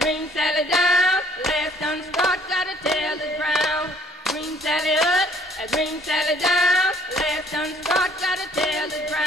bring Sally down. Last done start, gotta tell the ground. Bring Sally up, bring Sally down. Last done start, gotta tell the ground.